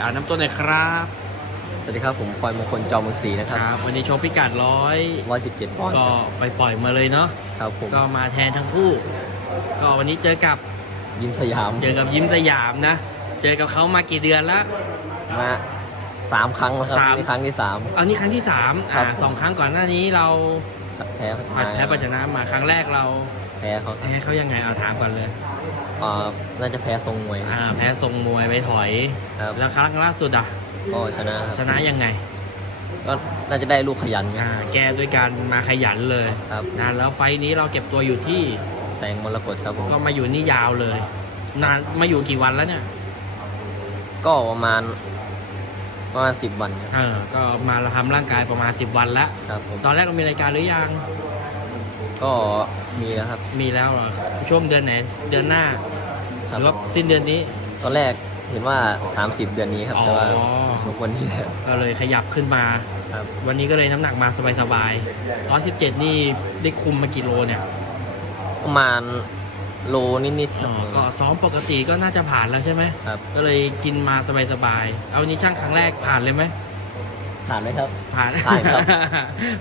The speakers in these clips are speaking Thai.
อ่าน้ำต้นหน่อยครับ สวัสดีครับผมพลอยมงคลจอมเมืองศรีนะคครับ รับวันนี้โชว์พิกัดร้อยร้อยสิบเจ็ดปอนด์ก็ไปปล่อยมาเลยเนาะครับผมก็มาแทนทั้งคู่ ก็วันนี้เจอกับยิมสยามเจอกับยิ้มสยามนะ เจอกับเขามากี่เดือนแล้วมาสามครั้งแล้วครับสาม นี่ครั้งที่สามเอานี่ครั้งที่สามครัอ่าบ สองครั้งก่อนหน้านี้เราแพ้เขาชผัดนะแพ้ปัจจนะมาครั้งแรกเรา แพ้เขาแพ้เขายังไงเอาถามก่อนเลยเอ่อน่าจะแพ้ทรงมวยอ่าแพ้ทรงมวยไปถอย ครับ แล้วครั้งล่าสุดอะ ก็ชนะครับชนะยังไงก็น่าจะได้ลูกขยันคอ่ารับแก้ด้วยการมาขยันเลยครับนะแล้วไฟท์นี้เราเก็บตัวอยู่ที่แสงมรกตครับผมก็มาอยู่นี่ยาวเลย นานมาอยู่กี่วันแล้วเนี่ยก็ประมาณประมาณสิบวันครับเออก็มาทำร่างกายประมาณ 10 วันแล้ว ครับผมตอนแรกเรามีรายการหรือยังก็ มีแล้วครับ มีแล้วเหรอช่วงเดือนไหนเดือนหน้าหครับรือว่าสิ้นเดือนนี้ ตอนแรกเห็นว่า 30 เดือนนี้ครับอ๋อแต่ว่าวันนี้แล้วก็เลยขยับขึ้นมาครับวันนี้ก็เลยน้ำหนักมาสบายๆ117นี่ได้คุมมากี่โลเนี่ย ประมาณโลนิดๆคอ๋รัอบก็ซ้อมปกติก็น่าจะผ่านแล้วใช่ไหมครับ ก็เลยกินมาสบายๆ เอาวันนี้ช่างครั้งแรกผ่านเลยไหม ผ่านไหมครับ ผ่าน ผ่านครับ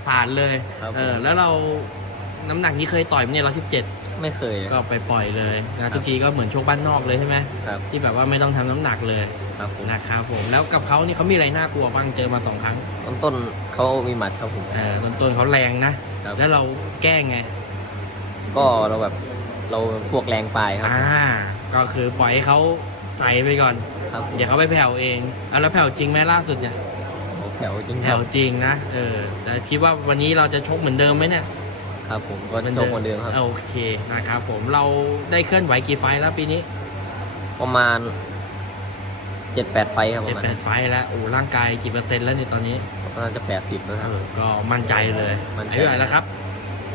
ผ่านเลยครับเออ แล้วเรา น้ำหนักนี้เคยต่อยไหมเนี่ยร้อยสิบเจ็ดไม่เคย ก็ไปปล่อยเลยนะทุกทีก็เหมือนโชคบ้านนอกเลยใช่ไหมครับ ที่แบบว่าไม่ต้องทำน้ำหนักเลยครับผมนะครับผม แล้วกับเขานี่เขามีอะไรน่ากลัวบ้างเจอมาสองครั้งต้นต้นเขามีหมัดครับผม เออต้นต้นเขาแรงนะ ครับ แล้วเราแก้ไงก็เราแบบเราพวกแรงปลายครับ อ่า ก็คือปล่อยให้เขาใส่ไปก่อน ครับผมเดี๋ยวเขาไปแผ่วเองอะแล้วแผ่วจริงไหมล่าสุดเนี่ยโอ้แถวจริงคแผ่รับวจริงนะ เออ แต่คิดว่าวันนี้เราจะชกเหมือนเดิมไหมเนี่ย ครับผมก็โชคเหมือนเดิมครับ โอเคนะครับผมเราได้เคลื่อนไหวกี่ไฟล์แล้วปีนี้ ประมาณเจ็ดแปดไฟท์ครับปเจ็ดระมาณแปดไฟล์แล้วโอ้ร่างกายกี่เปอร์เซ็นต์แล้วในยตอนนี้ประมาณจะแปดสิบแล้วครับเออก็มั่นใจเลยมั่นใจอายุเท่าไหร่แล้วครับ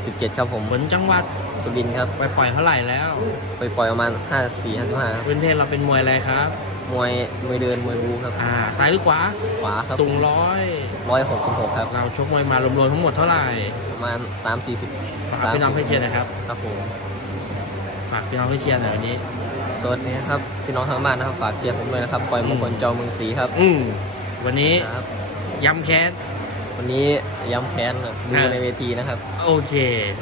สิบเจ็ดครับผมผลจังหวัดสุรินทร์ครับ ไปปล่อยเท่าไหร่แล้ว ไปปล่อยประมาณห้าสี่ห้าสิบห้าครับพื้นเพศเราเป็นมวยอะไรครับ มวยมวยเดินมวยบูครับ อ่าซ้ายหรือขวา ขวาครับสูงร้อยร้อยหกสิบหกครับ เราชกมวยมารวมๆทั้งหมดเท่าไหร่ ประมาณสามสี่สิบฝากพี่น้องให้เชียร์หนะครับ ครับผมฝากพี่น้องให้เชียร์หน่อยวันนี้สวัสดีครับพี่น้องทางบ้านนะครับ ฝากเชียร์ผมด้วยนะครับปล่อยมงคลจอเมืองศรีครับ อืมวันนี้ครับย้ำแค้น วันนี้ย้ำแค้นครับดูอ่าในเวทีนะครับ โอเค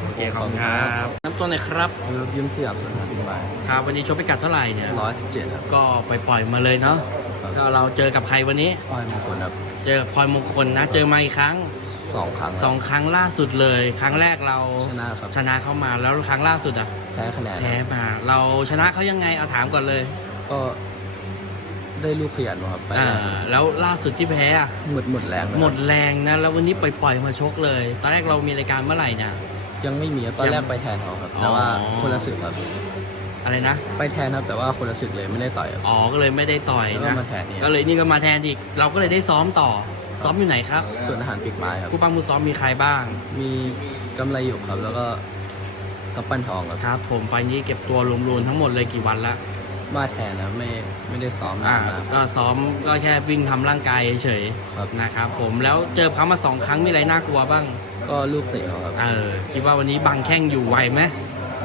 โอเคขอบคุณครับน้ำต้นหน่อยครับยิ้มเสียบสนามบินบายครับวันนี้ชกไปกัดเท่าไหร่เนี่ยร้อยสิบเจ็ดครับ ก็ไปปล่อยมาเลยเนาะครับก็เราเจอกับใครวันนี้ปล่อยมงคลครับ เจอกับพลอยมงคลนะ เจอมาอีกครั้งสองครั้งสองครั้งล่าสุดเลย ครั้งแรกเราชนะครับชนะเขามาแล้วครั้งล่าสุดอะแพ้คะแนนแพ้มา เราชนะเขายังไงเอาถามก่อนเลย ก็ ได้ลูกขยันครับไปอ่าแล้วล่าสุดที่แพ้อะหมดหมดแรงหมดแรงนะ แล้ววันนี้ปล่อยๆมาชกเลย ตอนแรกเรามีรายการเมื่อไหร่เนี่ย ยังไม่มีตอนแรกไปแทนเขาครับ แต่ว่าอ๋อ คนละศึกครับอะไรนะ ไปแทนครับแต่ว่าคนละศึกเลยไม่ได้ต่อยครับ อ๋อ ก็เลยไม่ได้ต่อยแล้วก็นะมาแทนเนี่ย ก็เลยนี่ก็มาแทนอีก เราก็เลยได้ซ้อมต่อ ซ้อมอยู่ไหนครับ ส่วนอาหารปีกไม้ครับ ผู้ปังผู้ซ้อมมีใครบ้าง มีกำไรอยู่ครับ แล้วก็กำปั้นทองครับ ครับ ผมไฟล์นี้เก็บตัวรวมๆทั้งหมดเลยกี่วันละ มาแทนนะไม่ไม่ได้ซ้อมอ่านานมากก็ซ้อมก็แค่วิ่งทำร่างกายเฉยครับ ๆนะครับผมแล้วเจอเขามาสองครั้งมีอะไรน่ากลัวบ้างก็ลูกเตะเขาครับ เออคิดว่าวันนี้บังแข้งอยู่ไหวไหม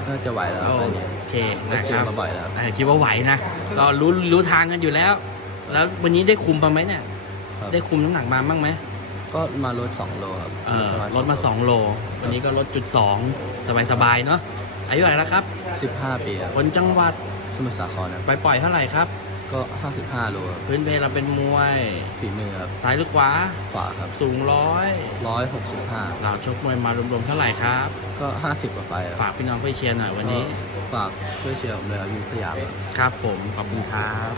น่าจะไหวแล้วโอครับอันนี้เคก็นะเจคอรับมาบ่อยแล้วเออคิดว่าไหวนะก็รู้รู้ทางกันอยู่แล้ว แล้ววันนี้ได้คุมมาไหมเนี่ย ครับได้คุมน้ำหนักมาบ้างไหมก็มาลดสองโลครับเออประณลดมา2โล วันนี้ก็ลดจุดสองสบายๆเนาะอายุเท่าไหร่แล้วครับ สิบห้าปีครับคนจังหวัด สมุทรสาครครับไปปล่อยเท่าไหร่ครับ ก็ห้าสิบห้าโลครับพื้นเพเราเป็นมวยฝีมือครับซ้ายหรือขวาขวาครับ สูงร้อยร้อยหกสิบห้าเราชกมวยมารวมๆเท่าไหร่ครับ ก็ห้าสิบกว่าไฟครับฝากพี่น้องเพื่อเชียร์หน่อยวันนี้ก็ฝากช่วยเชียร์ผมเลยครับยิมสยามครับผมขอบคุณครับ